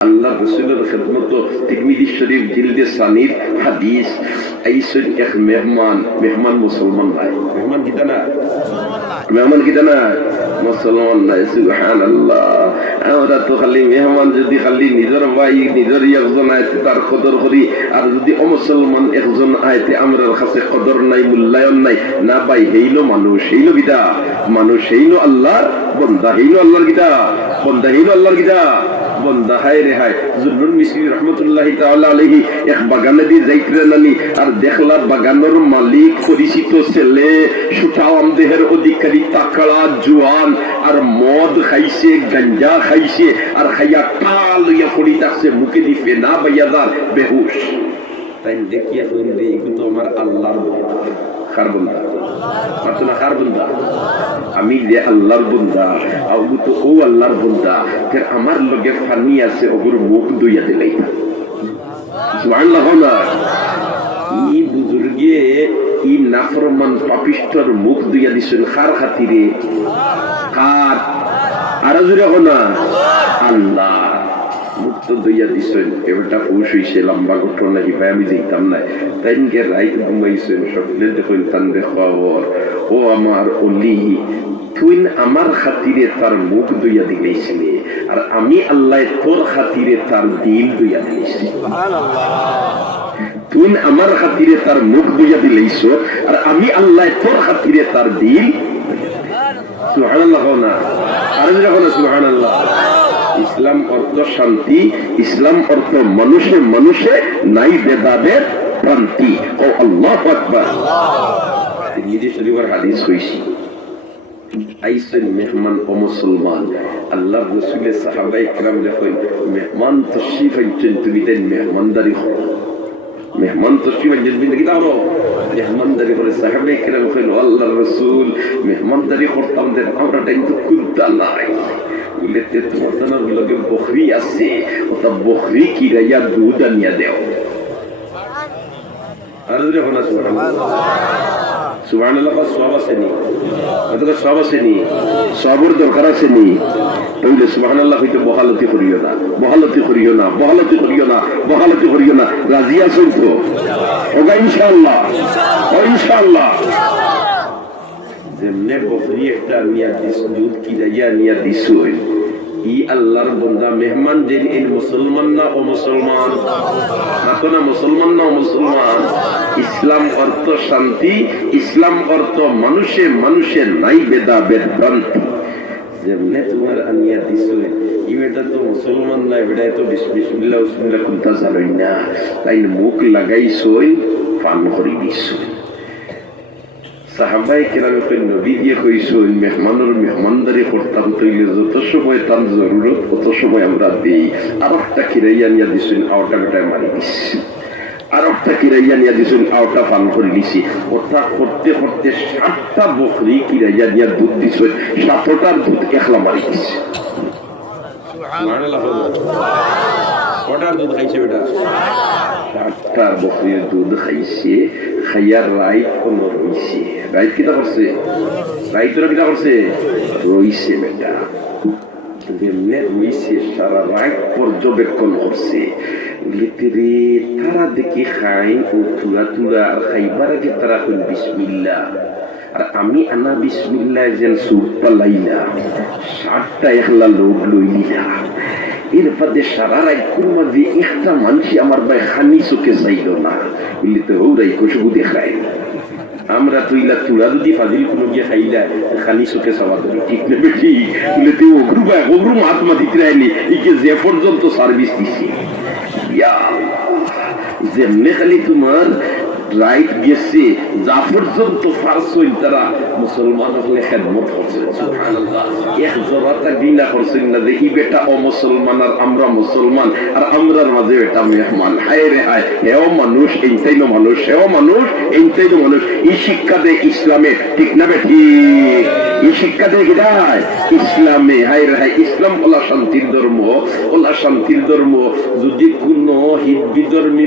আল্লাহ রাসূলের খিদমত তিরমিজি শরীফ জিলদে সানির হাদিস আইসুল এক মেহমান মুসলমান নাই মেহমান কিতা না মুসলমান নাই সুবহানাল্লাহ। আমরা তো খালি মেহমান যদি খালি নিজের ভাই নিজের একজন আইতে তার কদর করি, আর যদি অমুসলমান একজন আইতে আমরা কাছে কদর নাই মূল্যায়ন নাই না ভাই। হেইলো মানুষ, হেইলো কিতা মানুষ, হেইলো আল্লাহর বান্দা, হেইলো আল্লাহর কিতা বান্দা, হেইলো আল্লাহর কিতা বন্দা। হায় রে হায়, জুন্নুল মিসরি রহমতুল্লাহি তাআলা আলাইহি এক বাগানে দিয়ে যাইতেন আনি, আর দেখলা বাগানের মালিক পরিচিত ছেলে, সুঠাম দেহের অধিকারী, তাকড়া জোয়ান, আর মদ খাইছে, গাঞ্জা খাইছে, আর খাইয়া টাল হইয়া পড়ি থাকছে, মুখে দি ফেনা বাইয়াদার বেহুশ। তাই দেখিয়া শুনলে এগুলো তো আমার আল্লাহর বন্দা। কার বন্দা? পারতো না কার বন্দা? আমি যে আল্লাহর বন্দা, আবু তো ও আল্লাহর বন্দা, ফের আমার লগে ফানি আছে, ওগুর মুখ দুইয়া দিলাই। সুবহানাল্লাহ। না ই বুজুর্গে ই নাফরমান পাপিষ্ঠর মুখ দুইয়া দিছেন কার খাতিরে? কার? আর জুড়ে না আল্লাহ মুক্ত দইয়া দিছেন। এবারটা পুষ হইছে, লম্বা ঘটনা কি ভাই আমি যেতাম না। তাইনকে রাইত ঘুমাইছেন, স্বপ্নে দেখুন তান দেখর ও আমার অলি, তুই আমার খাতিরে তার মুখ দইয়া দিলেছিলে, আর আমি আল্লাহ তোর খাতিরে তার দিল দইয়া দিলেছি। তুই আমার খাতিরে তার মুখ দইয়া দিলেছ, আর আমি আল্লাহ তোর খাতিরে তার দিল। সুবহানাল্লাহ না আর যখন সুবহানাল্লাহ। ইসলাম অর্থ শান্তি, ইসলাম অর্থ মানুষে মানুষে নাই ভেদাভেদ ভ্রান্তি। ও আল্লাহু আকবার। তিরমিজি শরীফের হাদিস হইছে, আইসেন মেহমান ও মুসলমান, আল্লাহর রাসূলের সাহাবায়ে কেরাম যখন মেহমান তশরিফ আনছেন, তুমি দেন মেহমানদারি করো। মেহমান তশরিফ আনছেন তুমি কি দাও মেহমানদারি করে। সাহাবায়ে কেরাম কইল আল্লাহর রাসূল মেহমানদারি করতাম দেন, আমরা টাইম তো কুলতা নাই। বলেতে তোমার জানার লগে বকরি আছে, ওটা বকরি কি রাইয়া দুধ আনিয়া দেও। আর যখন সুবহানাল্লাহ সওয়াব আছে নি? অতটা সওয়াব আছে নি? সওয়াবের দরকার আছে নি? তাহলে সুবহানাল্লাহ হইতে বহালতি করিও না, বহালতি করিও না, বহালতি করিও না, বহালতি করিও না। রাজি আছেন তো? ওগা ইনশাআল্লাহ, ও ইনশাআল্লাহ। যেমনে বকরি একটা নিয়া দিস, দুধ কি রাইয়া নিয়া দিছই, ই আল্লাহর বান্দা মেহমান যেন এই মুসলমান না ও মুসলমান না, মুসলমান না ও মুসলমান। ইসলাম অর্থ শান্তি, ইসলাম অর্থ মানুষে মানুষে নাই ভেদাভেদ ভ্রান্তি। যেমনে তোমার আনিয়া দিছই, ই বেটা তো মুসলমান না, বেটায় তো বিসমিল্লাহ বিসমিল্লাহ কুনতা জানোই না, তাই মুখ লাগাইছই, পান করি দিছই। সাহাবায়ে কেরামে কই নবী দিয়ে কইছেন মেহমানের মেহমানদারি করতাম, তৈলে যত সময় তার জরুরত তত সময় আমরা দিই। আর একটা কিরাইয়া নিয়া দিছেন, আওটা বেটায় মারি দিছি। আর একটা কিরাইয়া নিয়া দিছেন, আওটা পান করে দিছি। ওটা করতে করতে 7টা বকরি কিরাইয়া নিয়া দুধ দিছেন, 7টার দুধ একলা মারি দিছি। সুবহানাল্লাহ। কটার দুধ খাইছে বেটা? 7টা বকরির দুধ খাইছে। খাইয়ার রাইত কোন রইছে, রাইত কিতা করছে? রাইতরা কিতা করছে? রইছে বেটা। যেমনে রইছে সারা রাত পর্যবেক্ষণ করছে। তারা দেখি খাই ও তুলা তুলা, আর খাইবার আগে তারা কই বিসমিল্লাহ, আর আমি আনা বিসমিল্লাহ যেন সুর পালাইলা। 7টা একলা লোক লইলা। এরপরে সারা রাত কোন মাঝে একটা মানুষ আমার ভাই খানি চোখে চাইল না, বললি তো ওরাই কচু দেখায়। আমরা তুইলা তুলা যদি ফাজিল কোনো গিয়ে খাইলা খানি চোখে চাওয়া ধরি, ঠিক নেবে ঠিক বলে তুই অগ্রু ভাই অগ্রু মহাত্মা দিতে রায়নি, একে যে পর্যন্ত সার্ভিস দিছি। যেমনে খালি তোমার রাইট গেছে যা পর্যন্ত ফারসইন, তারা মুসলমান হলে খেদমত করছে। সুবহানাল্লাহ। এক জোড়াটা বিনা করছেন না যে ই বেটা অমুসলমান আর আমরা মুসলমান, আর আমরার মাঝে এটা মেহমান। হায় রে হায়, হেও মানুষ এইটাইলো মানুষ, হেও মানুষ এইটাইলো মানুষ। এই শিক্ষা দেয় ইসলামে, ঠিক না বে ঠিক? এই শিক্ষা দেয় কিদায় ইসলামে। হাই রে হাই, ইসলাম ওলা শান্তির ধর্ম, ওলা শান্তির ধর্ম। যদি কোন হিন্দু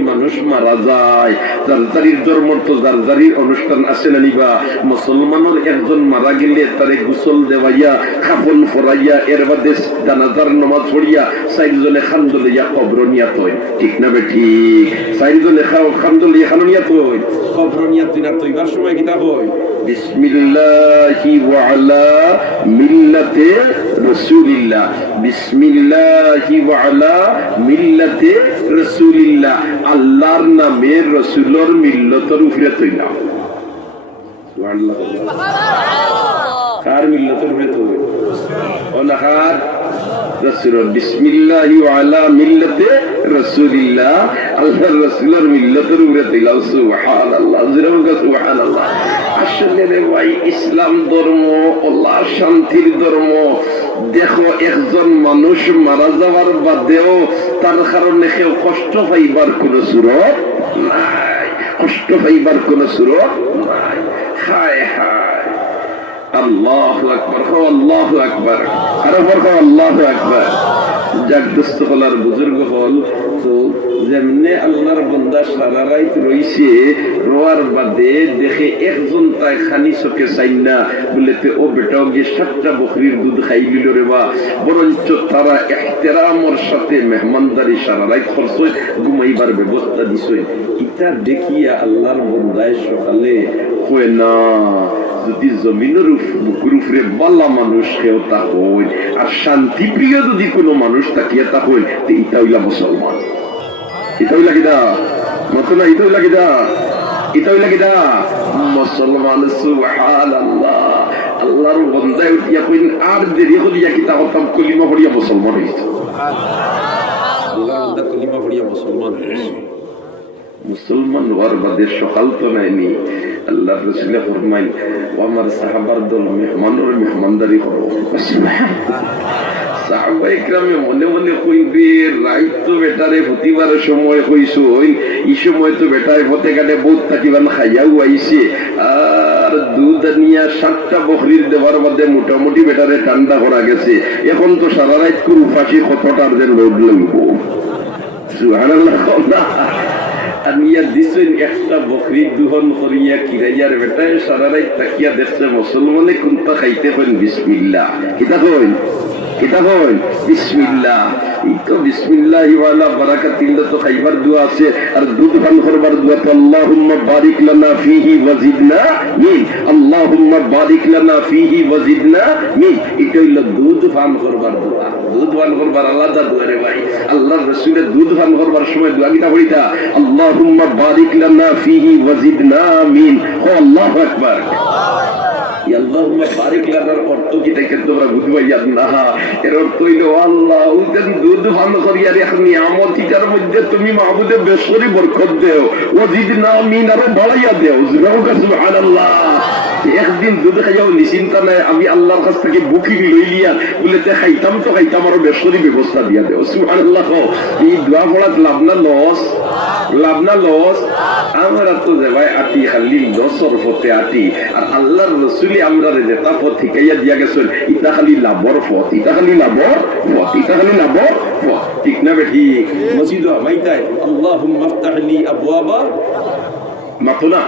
মানুষ মারা যায়, জারজারির ধর্ম তো জারজারির অনুষ্ঠান আছে না নিবা। মুসলমানের একজন মারা গেলে তারে গোসল দেওয়াইয়া, কাফন ফরাইয়া, এর বাদে জানাজার নামাজ পড়িয়া চারজনে খান্দলিয়া কবর নিয়াত হয়। ঠিক না বে ঠিক? চারজনে খান্দলিয়া খানুনিয়াত হয়, কবর নিয়াত না। তৈবার সময় কিতা হয়? বিসমিল্লাহি ওয়া আলা মিল্লাতে রাসূলিল্লাহ, বিসমিল্লাহি ওয়া আলা মিল্লাতে রাসূলিল্লাহ। আল্লাহর নামে রাসূলের মিল্লতের উপরে তৈলা। সুবহানাল্লাহ। কার মিল্লতের উপরে তৈলা? ওনাহার রাসূলের। বিসমিল্লাহি ওয়া আলা মিল্লাতে রাসূলিল্লাহ, আল্লাহর রাসূলের মিল্লতের উপরে তৈলা। সুবহানাল্লাহ, সুবহানাল্লাহ। আসলে রে ভাই, ইসলাম ধর্ম আল্লাহ শান্তির ধর্ম। দেখো, একজন মানুষ মারা যাওয়ার বাদেও তার কারণে কেউ কষ্ট পাইবার কোন সুরত নাই, কষ্ট পাইবার কোন সুরত নাই। হায় হায়, আল্লাহু আকবার, আল্লাহু আকবার, আরো বড় আল্লাহু আকবার। যাক দোস্ত হলার বুজুর্গ হল তো যেমনে আল্লাহর বান্দা সারা রাত রইছে, রোয়ার বাদে দেখে একজন তাই খানি চোখে চাই না বলেতে ও বেটাও গিয়ে 7টা বকরির দুধ খাই দিল রে বা। বরঞ্চ তারা ইহতেরামের সাথে মেহমানদারি সারা রাত খরচ ঘুমাইবার ব্যবস্থা দিছে। এটা দেখিয়া আল্লাহর বান্দায় সকালে কয় না, যদি জমিনের বুকুর উপরে বালা মানুষ কেউ তা হই আর শান্তিপ্রিয় যদি কোনো মানুষ তাকিয়া তা হই, তো এটা হইলা মুসলমান। এটা হইলা কিদা মত না? এটা হইলা কিদা? এটা হইলা কিদা? মুসলমান। সুবহানাল্লাহ। আল্লাহর বান্দায় উঠিয়া কইন আর দেরি করিয়া কিতা হতাম, কলিমা পড়িয়া মুসলমান হইতো। আল্লাহর বান্দা কলিমা পড়িয়া মুসলমান হইছে। মুসলমান হওয়ার বাদে সকাল তো নাইনি। আল্লাহ রাসূল ফরমাইন, ও আমার সাহাবার দল মেহমানের মেহমানদারি করো। সাহাবায়ে কেরামে মনে মনে কইবে, রাইত তো বেটারে প্রতিবার সময় কইছো, এই সময় তো বেটায় পথে ঘাটে বহুত তাকিবান খাইয়াও আইছে, আর দুধ নিয়া 7টা বকরির দেওয়ার মধ্যে মোটামুটি বেটারে ঠান্ডা করা গেছে। এখন তো সারা রাত করে উপাসী কতটার যে লোড লাগবো। সুবহানাল্লাহ। আনিয়া দিছেন একটা বকরি দুহন করিয়া কিরাইয়ার বেটায় সারা রাত তাকিয়া দেখছে মুসলমানে কোনটা খাইতে কইন বিসমিল্লাহ। কিতা কইন? কিতা কইন? বিসমিল্লাহ। এই তো বিসমিল্লাহি ওয়ালা বারাকাতিল্লাহ তো খাইবার দোয়া আছে, আর দুধ পান করবার দোয়া তো আল্লাহুম্মা বারিক লানা ফিহি ওয়াজিদনা মিন, আল্লাহুম্মা বারিক লানা ফিহি ওয়াজিদনা মিন। এটা হইল দুধ পান করবার দোয়া। দুধ পান করবার আলাদা দোয়া রে ভাই। আল্লাহর রাসূলের দুধ পান করবার সময় দোয়া কিটা হইতা? আল্লাহুম্মা বারিক লানা ফিহি ওয়াজিদনা মিন। ও আল্লাহু আকবার। আল্লাহুম্মা বারিক লানার অর্থ কি থেকে তোমরা বুঝবাইয়া না? এর অর্থ হইল আল্লাহ উদেন দুধ পান করিয়া রে নিয়ামতিটার মধ্যে তুমি মাহবুবে বেশরি বরকত দেও, ওয়াজিদনা মিন, আরো বাড়াইয়া দেও। সুবহানাল্লাহ। একদিন দুধ খাইয়াও নিশ্চিন্তা নাই, আমি আল্লাহর কাছ থেকে বুকিং লইলিয়া বলে খাইতাম তো খাইতাম, আরো বেশরি ব্যবস্থা দিয়া দেও। সুবহানাল্লাহ। এই দোয়া পড়াত লাভ না লস? লাভ না লস? আমরা তো যে ভাই আটি খালি লসর পথে আটি, আর আল্লাহর রাসূলি আমরা যেটা পথ শিখাইয়া দিয়া গেছেন, ইটা খালি লাভর পথ, ইটা খালি লাভর পথ, ইটা খালি লাভর পথ। ঠিক না বে ঠিক? মসজিদ মাইতাই আল্লাহুম্মা ইফতাহ লি আবওয়াবা মাতুনা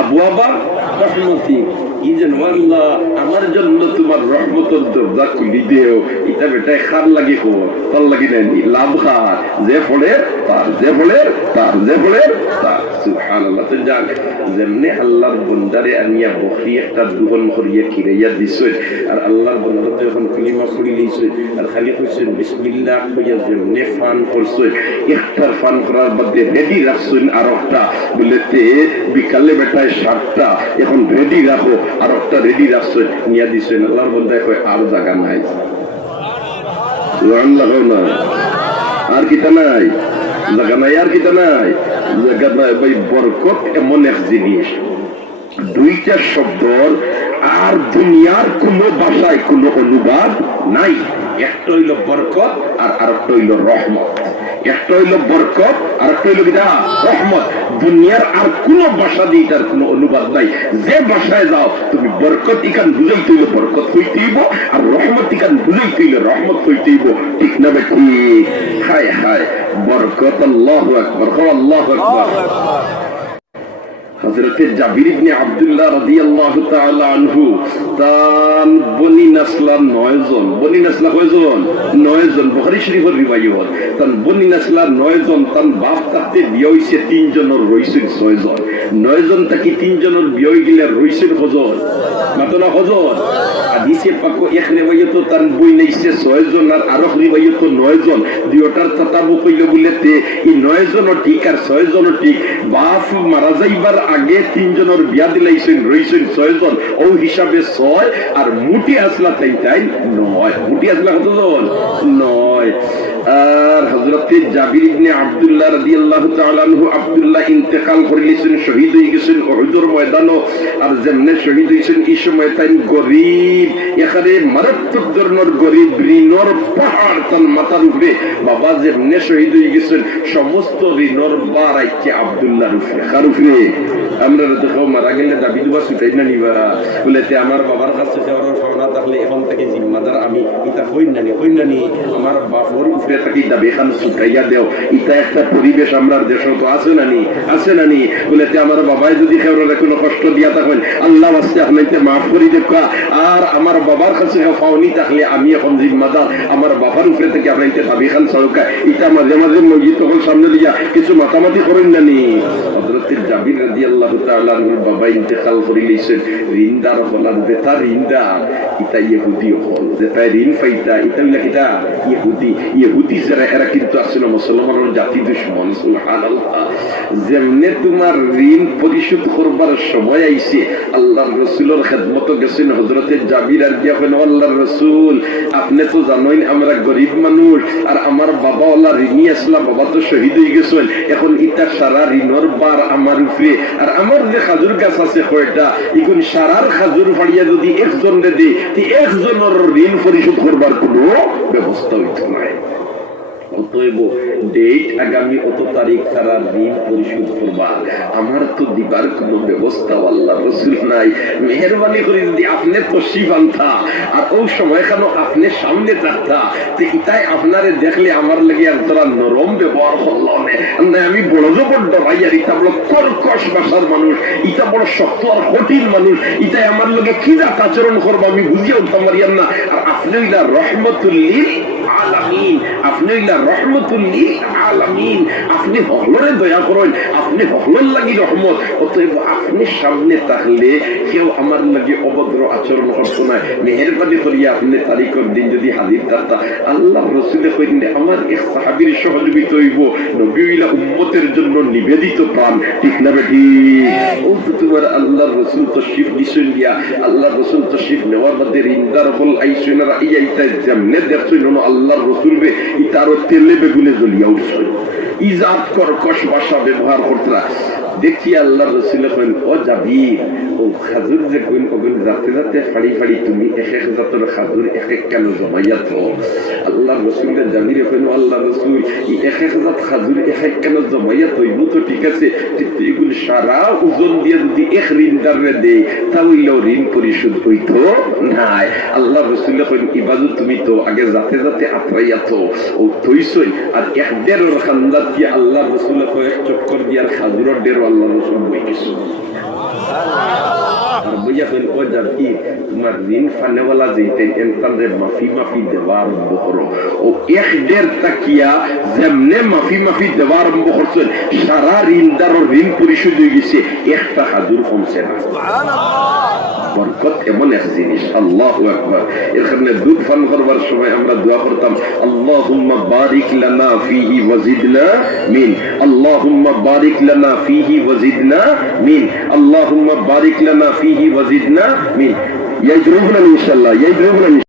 আবওয়াবা রাহমাতি, এই যে আল্লাহ আমার জন্য তোমার রহমতের দরজা খুলি দেও। এটা বেটায় খার লাগি খবর, তার লাগি নেই লাভ খার, যে ফলে তার, যে ফলে তার, যে ফলে তার। সুবহানাল্লাহ। তো যাক, যেমনি আল্লাহর বন্দারে আনিয়া বকরি একটা দুহন করিয়া খিরাইয়া দিছেন, আর আল্লাহর বন্দারে যখন কলিমা পড়ি লইছে আর খালি কইছেন বিসমিল্লাহ কইয়া যেমনি ফান করছেন, একটা ফান করার বাদে রেডি রাখছেন আর একটা বলেতে বিকালে বেটায় 7টা, এখন রেডি রাখো, আর একটা রেডি রাখছেন নিয়া দিছেন। আল্লাহর বন্দায় কয় আর জায়গা নাই। সুবহানাল্লাহ। আর কিতা নাই? জায়গা নাই, আর কিতা নাই? জায়গা নাই ভাই। বরকত এমন এক জিনিস, দুইটা শব্দর আর দুনিয়ার কোন ভাষায় কোন অনুবাদ নাই। একটা হইল বরকত আর আরেকটা হইল রহমত। একটা হইল বরকত আর একটা হইল কিটা রহমত। দুনিয়ার আর কোন ভাষা দিয়ে এটার কোন অনুবাদ নাই। যে ভাষায় যাও তুমি বরকত ইখান বুঝাইতে হইলে বরকত হইতে হইব, আর রহমত ইখান বুঝাইতে হইলে রহমত হইতে হইব। ঠিক না বেটি? হায় হায় বরকত। আল্লাহু আকবার, আল্লাহু আকবার। হযরতে জাবির ইবনে আব্দুল্লাহ রাদিয়াল্লাহু তাআলা আনহু তার বনি নাসলা 9 জন। বনি নাসলা কয়জন? 9 জন। বুখারী শরীফের রিওয়ায়াত। তার বনি নাসলা 9 জন। তার বাপ তাতে বিয়ে হইছে 3 জনের, রইছেন 6 জন। 9 জন থেকে 3 জনের বিয়ে হই গেলে রইছেন কজন? মাত্র না কজন? হাদিসে পাক এক রিওয়ায়াত তার বই নাইছে 6 জন, আর আরেক রিওয়ায়াত 9 জন। দুইটার তাতাবুক হইল বলেতে এই 9 জনও ঠিক আর 6 জনও ঠিক। বাপ মারা যাইবার আগে 3 জনের বিয়া দিলাইছেন, রইছেন 6 জন। ও হিসাবে 6 আর মুটি আসলা তাই 9। মুটি আসলা কতজন? 9। আর হযরতে জাবির ইবনে আব্দুল্লাহ রাদিয়াল্লাহু তাআলা আনহু আব্দুল্লাহ ইন্তেকাল করিলেছেন, শহীদ হয়ে গেছেন উহুদের ময়দানও। আর যেমনে শহীদ হয়েছেন এই সময় তাই গরিব, এখানে মারাত্মক ধরনের গরিব, ঋণর পাহাড় তার মাথার উপরে। বাবা যেমনে শহীদ হয়ে গেছেন সমস্ত ঋণর বার আইছে আব্দুল্লাহর উপরে। কার উপরে? আমরা দেখো মারা গেলে দাবি দুবা ছুটাই না নিবা বলে আমার বাবার কাছে যাওয়ার ভাবনা থাকলে এখন থেকে জিম্মাদার আমি ইটা হইন নানি আমার বাপর উপরে থাকি দাবি এখান ছুটাইয়া দেও। ইটা একটা পরিবেশ আমরা দেশ তো আছে নানি বলে আমার বাবাই যদি কেউরে কোনো কষ্ট দিয়া থাকেন আল্লাহ আসতে আপনাকে মাফ করি দেখা। আর আমার বাবার কাছে পাওনি থাকলে আমি এখন জিম্মাদার, আমার বাবার উপরে থেকে আপনাকে দাবি খান চৌকা। ইটা মাঝে মাঝে মসজিদ তখন সামনে দিয়া কিছু মাতামাতি করেন নানি। হযরত জাবির রাদিয়াল্লাহু তাআলা আনহুর বাবা ইন্তেকাল করিলেছেন। ঋণদার হলার বেটা ঋণদার ইটা ইহুদি হল। যেটা ঋণ পাইতা ইটা হইলা কিটা ইহুদি যারা এরা কিন্তু আসলে মুসলমানের জাতি দুশমন। সুবহানাল্লাহ। যেমনে তোমার ঋণ পরিশোধ করবার সময় আইছে আল্লাহর রাসূলের খেদমত গেছেন হযরতে জাবির আর গিয়া কইন আল্লাহর রাসূল আপনি তো জানেন আমরা গরিব মানুষ, আর আমার বাবা ওলা ঋণী আসলা, বাবা তো শহীদ হয়ে গেছেন। এখন ইটা সারা ঋণর বার আমার উপরে, আর আমার যে খাজুর গাছ আছে কয়টা এখন সারার খাজুর ফাড়িয়া যদি একজন রে দিই একজনের ঋণ পরিশোধ করবার কোনো ব্যবস্থা হইত নাই। অতএব ডেট আগামী অত তারিখ তারা ঋণ পরিশোধ করবা, আমার তো দিবার কোন ব্যবস্থা আল্লাহ রাসূল নাই। মেহরবানি করে যদি আপনি তশরিফ আনতা আর ওই সময় কেন আপনি সামনে থাকতা তো ইটাই আপনারে দেখলে আমার লাগে আর তোরা নরম ব্যবহার করলাম না। আমি বড় জবর ডরাই আর ইটা বড় কর্কশ ভাষার মানুষ, ইটা বড় শক্ত আর কঠিন মানুষ, ইটাই আমার লগে কি জাত আচরণ করবো আমি বুঝিয়ে উঠতে পারিয়াম না। আর আপনি হইলা রহমতুল লিল আলামিন, আপনি হইলা রহমতুল লিল আলামিন, আপনি হলরে দয়া করেন, আপনি হলর লাগি রহমত। অতএব আপনি সামনে থাকলে কেউ আমার লাগে অভদ্র আচরণ করতো না। মেহেরবানি করিয়া আপনি তারিখের দিন যদি হাজির থাকতা আল্লাহ রসুলে কইলে আমার এক সাহাবীর সহযোগিতা হইব। নবী হইলা উম্মতের জন্য নিবেদিত প্রাণ। ঠিক না বেটি? ও তো তোমার আল্লাহ রসুল তশরিফ দিছেন দিয়া আল্লাহ রসুল তশরিফ নেওয়ার মধ্যে রিন্দার বল আইসেন আর ইটা যেমনে দেখছেন আল্লাহর রসুল বে ইতারও তেলে বেগুনে জ্বলিয়া উঠছে। ইজাত কর্কশ ভাষা ব্যবহার করতে দেখি আল্লাহ রসুল কইন ও যাবি ও খাজুর যে কইন ওগুন যাতে যাতে ফাড়ি ফাড়ি তুমি এক এক জাতের খাজুর এক এক কেন জমাইয়া তো আল্লাহ রসুলের জাবির কইন আল্লাহ রসুল এক এক জাত খাজুর এক এক কেন জমাইয়া তৈব তো ঠিক আছে, কিন্তু এগুলো সারা ওজন দিয়ে যদি এক ঋণদারে দেয় তাহলে ঋণ পরিশোধ হইত নাই। আল্লাহ রসুল কইন ইবাদত তুমি তো আগে যাতে যাতে আত্রাইয়া তো ও তৈছই আর এক দেড় খান্দাত দিয়ে আল্লাহ রসুল কয়েক চক্কর দিয়ার খাজুরের দেড় আল্লাহ রসুল বই গেছে। আর বইয়া কইল ও যাবি তোমার ঋণ ফানেওয়ালা যেতেন এনতানরে মাফি মাফি দেওয়া আরম্ভ করো। ও এক দেড় তাকিয়া যেমনে মাফি মাফি দেওয়া আরম্ভ করছেন সারা ঋণদারও ঋণ পরিশোধ হয়ে গেছে, একটা হাজুর কমছে না। বরকত এমন এক জিনিস। আল্লাহু আকবার। এর কারণে দুধ পান করবার সময় আমরা দোয়া করতাম আল্লাহুম্মা বারিক লানা ফিহি ওয়াজিদনা মিন, আল্লাহুম্মা বারিক লানা ফিহি ওয়াজিদনা মিন, আল্লাহুম্মা বারিক লানা ফিহি ওয়াজিদনা মিন। ইয়াজরুবনা ইনশাআল্লাহ, ইয়াজরুবনা।